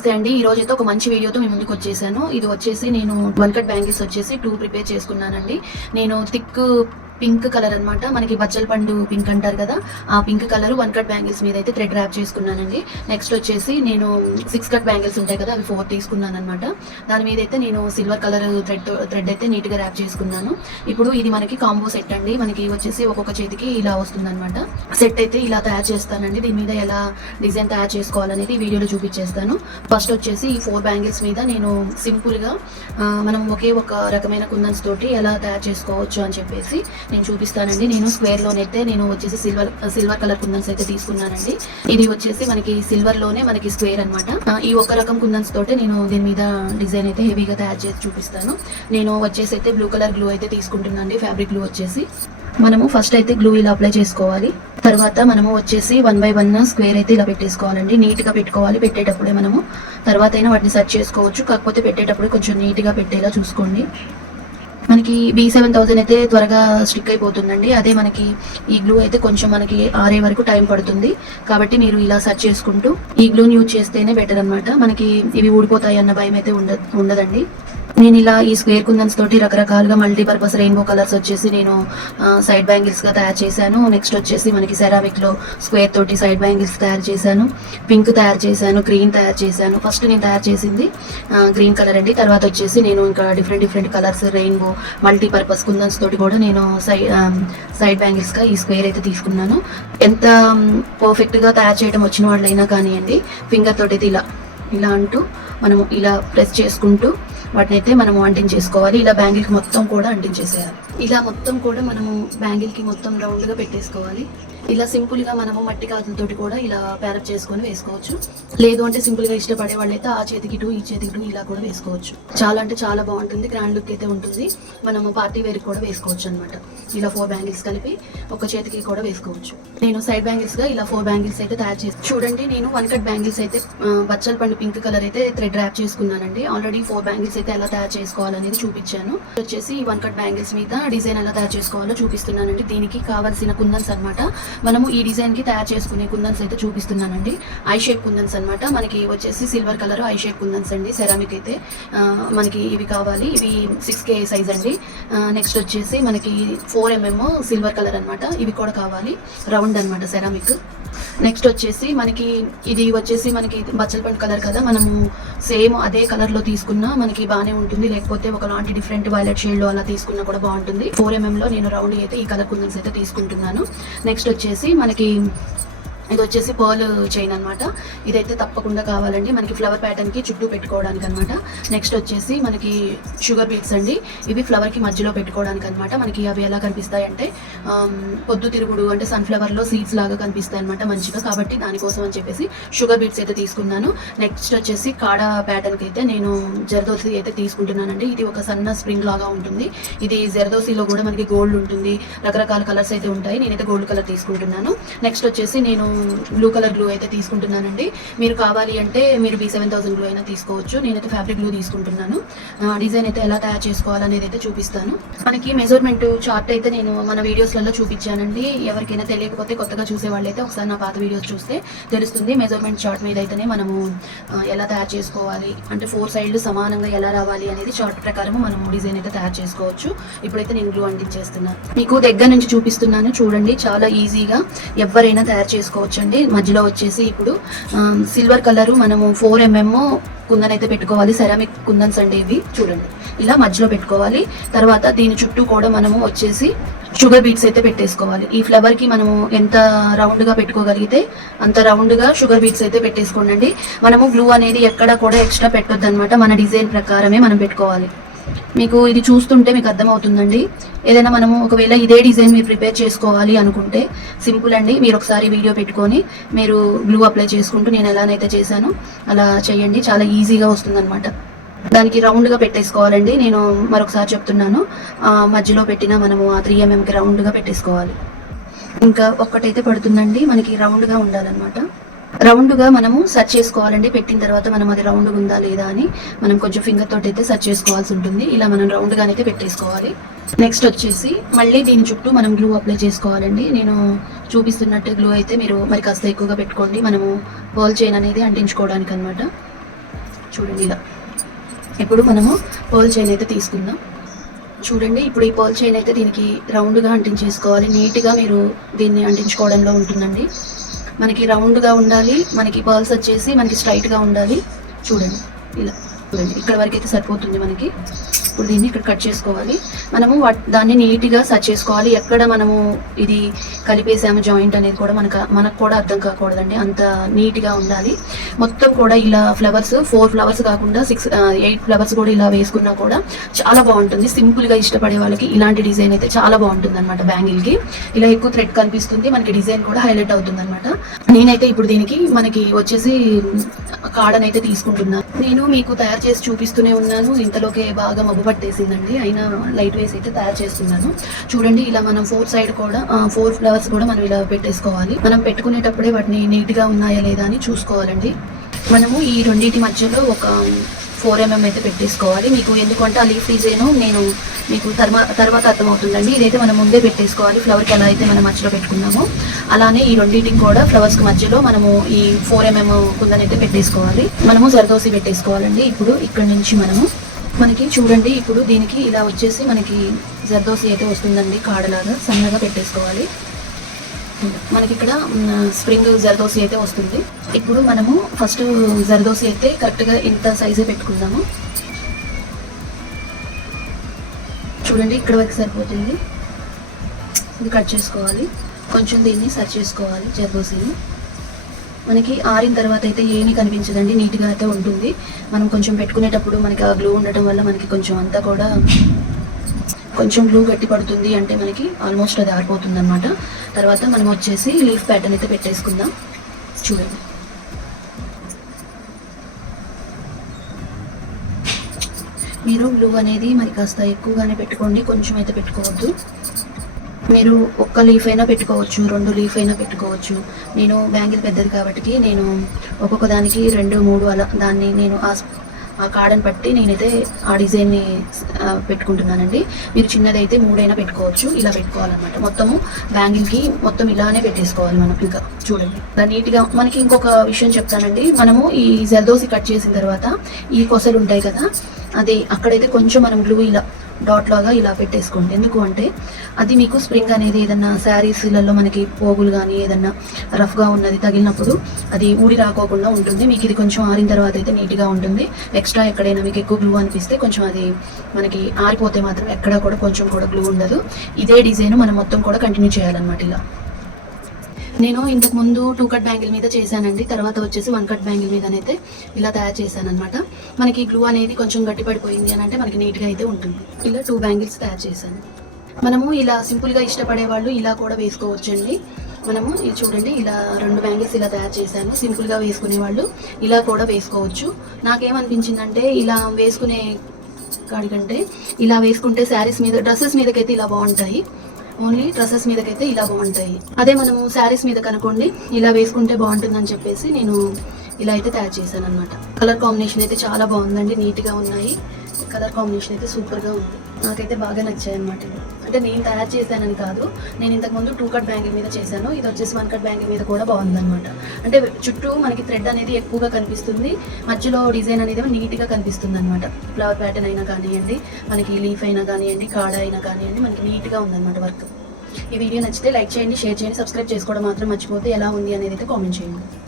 నమస్తే అండి. ఈ రోజు అయితే ఒక మంచి వీడియోతో మీ ముందుకు వచ్చేసాను. ఇది వచ్చేసి నేను వన్ కట్ బ్యాంగిల్స్ వచ్చేసి టూ ప్రిపేర్ చేసుకున్నానండి. నేను థిక్ పింక్ కలర్ అనమాట మనకి బచ్చల పండు పింక్ అంటారు కదా ఆ pink colour one cut bangles మీద అయితే థ్రెడ్ ర్యాప్ చేసుకున్నానండి. నెక్స్ట్ వచ్చేసి నేను సిక్స్ కట్ బ్యాంగిల్స్ ఉంటాయి కదా అవి ఫోర్ తీసుకున్నాను అనమాట దాని మీద అయితే నేను సిల్వర్ కలర్ థ్రెడ్ థ్రెడ్ అయితే నీట్గా ర్యాప్ చేసుకున్నాను. ఇప్పుడు ఇది మనకి కాంబో సెట్ అండి. మనకి వచ్చేసి ఒక్కొక్క చేతికి ఇలా వస్తుంది సెట్ అయితే ఇలా తయారు చేస్తానండి. దీని మీద ఎలా డిజైన్ తయారు చేసుకోవాలనేది వీడియోలో చూపించేస్తాను. ఫస్ట్ వచ్చేసి ఈ ఫోర్ బ్యాంగిల్స్ మీద నేను సింపుల్గా మనం ఒకే ఒక రకమైన కుందన్స్ తోటి ఎలా తయారు చేసుకోవచ్చు అని చెప్పేసి నేను చూపిస్తానండి. నేను స్క్వేర్ అయితే నేను వచ్చేసి సిల్వర్ సిల్వర్ కలర్ కుందన్స్ అయితే తీసుకున్నానండి. ఇది వచ్చేసి మనకి సిల్వర్లోనే మనకి స్క్వేర్ అనమాట ఈ ఒక రకం కుందన్స్ తోటి నేను దీని మీద డిజైన్ అయితే హెవీగా తయారు చేసి చూపిస్తాను. నేను వచ్చేసి అయితే బ్లూ కలర్ గ్లూ అయితే తీసుకుంటున్నాను ఫ్యాబ్రిక్ గ్లూ వచ్చేసి. మనము ఫస్ట్ అయితే గ్లూ ఇలా అప్లై చేసుకోవాలి. తర్వాత మనము వచ్చేసి వన్ బై వన్ స్క్వేర్ అయితే ఇలా పెట్టేసుకోవాలండి. నీట్గా పెట్టుకోవాలి. పెట్టేటప్పుడే మనము తర్వాత అయినా వాటిని సెర్చ్ చేసుకోవచ్చు. కాకపోతే పెట్టేటప్పుడు కొంచెం నీట్గా పెట్టేలా చూసుకోండి. మనకి బీ సెవెన్ థౌసండ్ అయితే త్వరగా స్టిక్ అయిపోతుందండి. అదే మనకి ఈ గ్లూ అయితే కొంచెం మనకి ఆరే వరకు టైం పడుతుంది. కాబట్టి మీరు ఇలా సెర్చ్ చేసుకుంటూ ఈ గ్లూని యూజ్ చేస్తేనే బెటర్ అన్నమాట. మనకి ఇవి ఊడిపోతాయి అన్న భయం అయితే ఉండదండి. నేను ఇలా ఈ స్క్వేర్ కుందన్స్ తోటి రకరకాలుగా మల్టీపర్పస్ రెయిన్బో కలర్స్ వచ్చేసి నేను సైడ్ బ్యాంగిల్స్గా తయారు చేశాను. నెక్స్ట్ వచ్చేసి మనకి సెరామిక్లో స్క్వేర్ తోటి సైడ్ బ్యాంగిల్స్ తయారు చేశాను. పింక్ తయారు చేశాను గ్రీన్ తయారు చేశాను. ఫస్ట్ నేను తయారు చేసింది గ్రీన్ కలర్ అండి. తర్వాత వచ్చేసి నేను ఇంకా different different colours rainbow multipurpose kundans తోటి కూడా నేను సైడ్ సైడ్ బ్యాంగిల్స్గా ఈ స్క్వేర్ అయితే తీసుకున్నాను. ఎంత పర్ఫెక్ట్గా తయారు చేయడం వచ్చిన వాళ్ళైనా కానివ్వండి ఫింగర్ తోటి ఇలా ఇలా అంటూ మనము ఇలా ప్రెస్ చేసుకుంటూ వాటిని అయితే మనము అంటించేసుకోవాలి. ఇలా బ్యాంగిల్కి మొత్తం కూడా అంటించేసేయాలి. ఇలా మొత్తం కూడా మనము బ్యాంగిల్కి మొత్తం రౌండ్గా పెట్టేసుకోవాలి. ఇలా సింపుల్గా మనము మట్టి కాకులతోటి కూడా ఇలా ప్యారప్ చేసుకొని వేసుకోవచ్చు. లేదు అంటే సింపుల్గా ఇష్టపడే వాళ్ళైతే ఆ చేతికి టూ ఈ చేతికి టూ ఇలా కూడా వేసుకోవచ్చు. చాలా అంటే చాలా బాగుంటుంది. గ్రాండ్ లుక్ అయితే ఉంటుంది. మనము పార్టీ వేర్ కూడా వేసుకోవచ్చు అనమాట ఇలా ఫోర్ బ్యాంగిల్స్ కలిపి ఒక చేతికి కూడా వేసుకోవచ్చు. నేను సైడ్ బ్యాంగిల్స్గా ఇలా ఫోర్ బ్యాంగిల్స్ అయితే తయారు చేసి చూడండి నేను వన్ కట్ బ్యాంగిల్స్ అయితే బచ్చల పండు పింక్ కలర్ అయితే థ్రెడ్ ర్యాప్ చేసుకున్నానండి. ఆల్రెడీ ఫోర్ బ్యాంగిల్స్ అయితే ఎలా తయారు చేసుకోవాలనేది చూపించాను. వచ్చేసి ఈ వన్ కట్ బ్యాంగిల్స్ మీద డిజైన్ ఎలా తయారు చేసుకోవాలో చూపిస్తున్నానండి. దీనికి కావాల్సిన కుందన్స్ అన్నమాట. మనము ఈ డిజైన్కి తయారు చేసుకునే కుందన్స్ అయితే చూపిస్తున్నానండి. ఐ షేప్ కుందన్స్ అన్నమాట. మనకి వచ్చేసి silver colour eye shape kundans అండి. సెరామిక్ అయితే మనకి ఇవి కావాలి. ఇవి సిక్స్ కే సైజ్ అండి. నెక్స్ట్ వచ్చేసి మనకి ఫోర్ ఎంఎం సిల్వర్ కలర్ అన్నమాట. ఇవి కూడా కావాలి. రౌండ్ అన్నమాట సెరామిక్ నెక్స్ట్ వచ్చేసి మనకి ఇది వచ్చేసి మనకి బచ్చల పండు కలర్ కదా. మనము సేమ్ అదే కలర్లో తీసుకున్నా మనకి బాగానే ఉంటుంది. లేకపోతే ఒకలాంటి డిఫరెంట్ వైలెట్ షేడ్లో అలా తీసుకున్నా కూడా బాగుంటుంది. ఫోర్ ఎంఎంలో నేను రౌండ్ అయితే ఈ కలర్ కుందన్స్ అయితే తీసుకుంటున్నాను. నెక్స్ట్ వచ్చేసి మనకి ఇది వచ్చేసి పర్ల్ చైన్ అన్నమాట. ఇదైతే తప్పకుండా కావాలండి. మనకి ఫ్లవర్ ప్యాటర్న్కి చుట్టూ పెట్టుకోవడానికి అనమాట నెక్స్ట్ వచ్చేసి మనకి షుగర్ బీట్స్ అండి. ఇవి ఫ్లవర్కి మధ్యలో పెట్టుకోవడానికి అనమాట మనకి అవి ఎలా కనిపిస్తాయి అంటే పొద్దు తిరుగుడు అంటే సన్ఫ్లవర్లో సీడ్స్ లాగా కనిపిస్తాయి అనమాట మంచిగా. కాబట్టి దానికోసం అని చెప్పేసి షుగర్ బీట్స్ అయితే తీసుకున్నాను. నెక్స్ట్ వచ్చేసి కాడ ప్యాటర్న్కి అయితే నేను జరదోసి అయితే తీసుకుంటున్నానండి. ఇది ఒక సన్న స్ప్రింగ్ లాగా ఉంటుంది. ఇది జరదోసిలో కూడా మనకి గోల్డ్ ఉంటుంది. రకరకాల కలర్స్ అయితే ఉంటాయి. నేనైతే గోల్డ్ కలర్ తీసుకుంటున్నాను. నెక్స్ట్ వచ్చేసి నేను బ్లూ కలర్ గ్లూ అయితే తీసుకుంటున్నానండి. మీరు కావాలి అంటే మీరు బీ సెవెన్ థౌసండ్ గ్లూ అయినా తీసుకోవచ్చు. నేనైతే ఫ్యాబ్రిక్ గ్లూ తీసుకుంటున్నాను. డిజైన్ అయితే ఎలా తయారు చేసుకోవాలనేది అయితే చూపిస్తాను. మనకి మెజర్మెంట్ చార్ట్ అయితే నేను మన వీడియోస్లలో చూపించానండి. ఎవరికైనా తెలియకపోతే కొత్తగా చూసే వాళ్ళైతే ఒకసారి నా పాత వీడియోస్ చూస్తే తెలుస్తుంది. మెజర్మెంట్ చార్ట్ మీద అయితేనే మనము ఎలా తయారు చేసుకోవాలి. అంటే ఫోర్ సైడ్లు సమానంగా ఎలా రావాలి అనేది చార్ట్ ప్రకారం మనం డిజైన్ అయితే తయారు చేసుకోవచ్చు. ఇప్పుడైతే నేను గ్లూ అంటించేస్తున్నాను మీకు దగ్గర నుంచి చూపిస్తున్నాను. చూడండి చాలా ఈజీగా ఎవరైనా తయారు చేసుకోవచ్చు. అండి మధ్యలో వచ్చేసి ఇప్పుడు సిల్వర్ కలరు మనము ఫోర్ ఎంఎం కుందన్ అయితే పెట్టుకోవాలి. సెరామిక్ కుందన్స్ అండి ఇవి చూడండి. ఇలా మధ్యలో పెట్టుకోవాలి. తర్వాత దీని చుట్టూ కూడా మనము వచ్చేసి షుగర్ బీట్స్ అయితే పెట్టేసుకోవాలి. ఈ ఫ్లవర్కి మనము ఎంత రౌండ్గా పెట్టుకోగలిగితే అంత రౌండ్గా షుగర్ బీట్స్ అయితే పెట్టేసుకోండి మనము గ్లూ అనేది ఎక్కడ కూడా ఎక్స్ట్రా పెట్టొద్దు అనమాట మన డిజైన్ ప్రకారమే మనం పెట్టుకోవాలి. మీకు ఇది చూస్తుంటే మీకు అర్థమవుతుందండి. ఏదైనా మనము ఒకవేళ ఇదే డిజైన్ మీరు ప్రిపేర్ చేసుకోవాలి అనుకుంటే సింపుల్ అండి. మీరు ఒకసారి వీడియో పెట్టుకొని మీరు గ్లూ అప్లై చేసుకుంటూ నేను ఎలానైతే చేశానో అలా చేయండి. చాలా ఈజీగా వస్తుందన్నమాట. దానికి రౌండ్గా పెట్టేసుకోవాలండి. నేను మరొకసారి చెప్తున్నాను. మధ్యలో పెట్టిన మనము ఆ త్రీ ఎంఎంకి రౌండ్గా పెట్టేసుకోవాలి. ఇంకా ఒక్కటైతే పడుతుందండి. మనకి రౌండ్గా ఉండాలన్నమాట. రౌండ్గా మనము సెర్చ్ చేసుకోవాలండి. పెట్టిన తర్వాత మనం అది రౌండ్గా ఉందా లేదా అని మనం కొంచెం ఫింగర్ తోటి అయితే సెర్చ్ చేసుకోవాల్సి ఉంటుంది. ఇలా మనం రౌండ్గానైతే అయితే పెట్టేసుకోవాలి. నెక్స్ట్ వచ్చేసి మళ్ళీ దీని చుట్టూ మనం గ్లూ అప్లై చేసుకోవాలండి. నేను చూపిస్తున్నట్టు గ్లూ అయితే మీరు మరి కాస్త ఎక్కువగా పెట్టుకోండి. మనము పర్ల్ చైన్ అనేది అంటించుకోవడానికి అనమాట చూడండి ఇలా. ఇప్పుడు మనము పర్ల్ చైన్ అయితే తీసుకుందాం. చూడండి ఇప్పుడు ఈ పర్ల్ చైన్ అయితే దీనికి రౌండ్గా అంటించేసుకోవాలి. నీట్గా మీరు దీన్ని అంటించుకోవడంలో ఉంటుందండి. మనకి రౌండ్గా ఉండాలి మనకి పర్ల్స్ వచ్చేసి మనకి స్ట్రైట్గా ఉండాలి. చూడండి ఇలా చూడండి. ఇక్కడ వరకు అయితే సరిపోతుంది మనకి. ఇప్పుడు దీన్ని ఇక్కడ కట్ చేసుకోవాలి. మనము దాన్ని నీట్గా సర్చ్ చేసుకోవాలి. ఎక్కడ మనము ఇది కలిపేసాము జాయింట్ అనేది కూడా మనకు మనకు కూడా అర్థం కాకూడదండి. అంత నీట్గా ఉండాలి. మొత్తం కూడా ఇలా ఫ్లవర్స్ ఫోర్ ఫ్లవర్స్ కాకుండా సిక్స్ ఎయిట్ ఫ్లవర్స్ కూడా ఇలా వేసుకున్నా కూడా చాలా బాగుంటుంది. సింపుల్గా ఇష్టపడే వాళ్ళకి ఇలాంటి డిజైన్ అయితే చాలా బాగుంటుంది అనమాట బ్యాంగిల్కి ఇలా ఎక్కువ థ్రెడ్ కనిపిస్తుంది. మనకి డిజైన్ కూడా హైలైట్ అవుతుంది అనమాట నేనైతే ఇప్పుడు దీనికి మనకి వచ్చేసి కాడనైతే తీసుకుంటున్నాను నేను మీకు తయారు చేసి చూపిస్తూనే ఉన్నాను. ఇంతలోకే బాగా మబ్బు పట్టేసిందండి. అయినా లైట్ వేస్ అయితే తయారు చేస్తున్నాను. చూడండి ఇలా మనం ఫోర్ సైడ్ కూడా ఫోర్ ఫ్లవర్స్ కూడా మనం ఇలా పెట్టేసుకోవాలి. మనం పెట్టుకునేటప్పుడే వాటిని నీట్గా ఉన్నాయా లేదా అని చూసుకోవాలండి. మనము ఈ రెండింటి మధ్యలో ఒక ఫోర్ ఎంఎం అయితే పెట్టేసుకోవాలి. మీకు ఎందుకంటే ఆ లీఫ్ డిజైన్ నేను మీకు తర్వా తర్వాత అర్థమవుతుందండి. ఇదైతే మనం ముందే పెట్టేసుకోవాలి. ఫ్లవర్కి ఎలా అయితే మనం మధ్యలో పెట్టుకున్నామో అలానే ఈ రెండింటికి కూడా ఫ్లవర్స్కి మధ్యలో మనము ఈ ఫోర్ ఎంఎం కుందనైతే పెట్టేసుకోవాలి. మనము జరదోసి పెట్టేసుకోవాలండి. ఇప్పుడు ఇక్కడ నుంచి మనము మనకి చూడండి ఇప్పుడు దీనికి ఇలా వచ్చేసి మనకి జర్దోసి అయితే వస్తుందండి. కాడలాగా సన్నగా పెట్టేసుకోవాలి. మనకి ఇక్కడ స్ప్రింగ్ జరదోసి అయితే వస్తుంది. ఇప్పుడు మనము ఫస్ట్ జరదోసి అయితే కరెక్ట్గా ఇంత సైజే పెట్టుకుందాము. చూడండి ఇక్కడ వరకు సరిపోతుంది. ఇది కట్ చేసుకోవాలి. కొంచెం దీన్ని సర్చ్ చేసుకోవాలి జరదోసిని. మనకి ఆరిన తర్వాత అయితే ఏమీ కనిపించదండి నీట్గా అయితే ఉంటుంది. మనం కొంచెం పెట్టుకునేటప్పుడు మనకి ఆ గ్లూ ఉండటం వల్ల మనకి కొంచెం అంతా కూడా కొంచెం బ్లూ గట్టి పడుతుంది అంటే మనకి ఆల్మోస్ట్ అది ఆరిపోతుంది అనమాట తర్వాత మనం వచ్చేసి లీఫ్ ప్యాటర్న్ అయితే పెట్టేసుకుందాం. చూడండి. మీరు బ్లూ అనేది మరి కాస్త ఎక్కువగానే పెట్టుకోండి కొంచెం అయితే పెట్టుకోవద్దు. మీరు ఒక్క లీఫ్ అయినా పెట్టుకోవచ్చు రెండు లీఫ్ అయినా పెట్టుకోవచ్చు. నేను బ్యాంగిల్ పెద్దది కాబట్టి నేను ఒక్కొక్క దానికి రెండు మూడు అలా దాన్ని నేను ఆ ఆ కాడని బట్టి నేనైతే ఆ డిజైన్ని పెట్టుకుంటున్నానండి. మీరు చిన్నదైతే మూడైనా పెట్టుకోవచ్చు ఇలా పెట్టుకోవాలన్నమాట. మొత్తము బ్యాంగిల్కి మొత్తం ఇలానే పెట్టేసుకోవాలి మనం ఇంకా చూడండి. దాన్ని నీట్గా మనకి ఇంకొక విషయం చెప్తానండి. మనము ఈ జర్దోసి కట్ చేసిన తర్వాత ఈ కొసలు ఉంటాయి కదా అది అక్కడైతే కొంచెం మనం గ్లూ ఇలా డాట్ లాగా ఇలా పెట్టేసుకోండి. ఎందుకు అంటే అది మీకు స్ప్రింగ్ అనేది ఏదన్నా శారీస్లలో మనకి పోగులు కానీ ఏదన్నా రఫ్గా ఉన్నది తగిలినప్పుడు అది ఊడి రాకోకుండా ఉంటుంది. మీకు ఇది కొంచెం ఆరిన తర్వాత అయితే నీట్గా ఉంటుంది. ఎక్స్ట్రా ఎక్కడైనా మీకు ఎక్కువ గ్లూ అనిపిస్తే కొంచెం అది మనకి ఆరిపోతే మాత్రం ఎక్కడ కూడా కొంచెం కూడా గ్లూ ఉండదు. ఇదే డిజైన్ మనం మొత్తం కూడా కంటిన్యూ చేయాలన్నమాట ఇలా. నేను ఇంతకు ముందు టూ కట్ బ్యాంగిల్ మీద చేశానండి. తర్వాత వచ్చేసి వన్ కట్ బ్యాంగిల్ మీదనైతే ఇలా తయారు చేశాను అనమాట మనకి గ్లూ అనేది కొంచెం గట్టిపడిపోయింది అని అంటే మనకి నీట్గా అయితే ఉంటుంది. ఇలా టూ బ్యాంగిల్స్ తయారు చేశాను. మనము ఇలా సింపుల్గా ఇష్టపడే వాళ్ళు ఇలా కూడా వేసుకోవచ్చండి. మనము ఇది చూడండి ఇలా రెండు బ్యాంగిల్స్ ఇలా తయారు చేశాను. సింపుల్గా వేసుకునే వాళ్ళు ఇలా కూడా వేసుకోవచ్చు. నాకేమనిపించిందంటే ఇలా వేసుకునే కాడికంటే ఇలా వేసుకుంటే శారీస్ మీద డ్రెస్సెస్ మీదకైతే ఇలా బాగుంటాయి. ఓన్లీ డ్రెస్సెస్ మీదకైతే ఇలా బాగుంటాయి. అదే మనము శారీస్ మీద కనుకోండి ఇలా వేసుకుంటే బాగుంటుందని చెప్పేసి నేను ఇలా అయితే తయారు చేశాను అనమాట కలర్ కాంబినేషన్ అయితే చాలా బాగుందండి నీట్గా ఉన్నాయి. కలర్ కాంబినేషన్ అయితే సూపర్గా ఉంది. నాకైతే బాగా నచ్చాయి అనమాట ఇవి. అంటే నేను తయారు చేశానని కాదు. నేను ఇంతకుముందు టూ కట్ బ్యాంగిల్ మీద చేశాను. ఇది వచ్చేసి వన్ కట్ బ్యాంగిల్ మీద కూడా బాగుందనమాట అంటే చుట్టూ మనకి థ్రెడ్ అనేది ఎక్కువగా కనిపిస్తుంది. మధ్యలో డిజైన్ అనేది నీట్గా కనిపిస్తుంది అనమాట ఫ్లవర్ ప్యాటర్న్ అయినా కానివ్వండి మనకి లీఫ్ అయినా కానివ్వండి కాడ అయినా కానివ్వండి మనకి నీట్గా ఉందన్నమాట వర్క్. ఈ వీడియో నచ్చితే లైక్ చేయండి షేర్ చేయండి సబ్స్క్రైబ్ చేసుకోవడం మాత్రం మర్చిపోతే ఎలా ఉంది అనేది అయితే కామెంట్ చేయండి.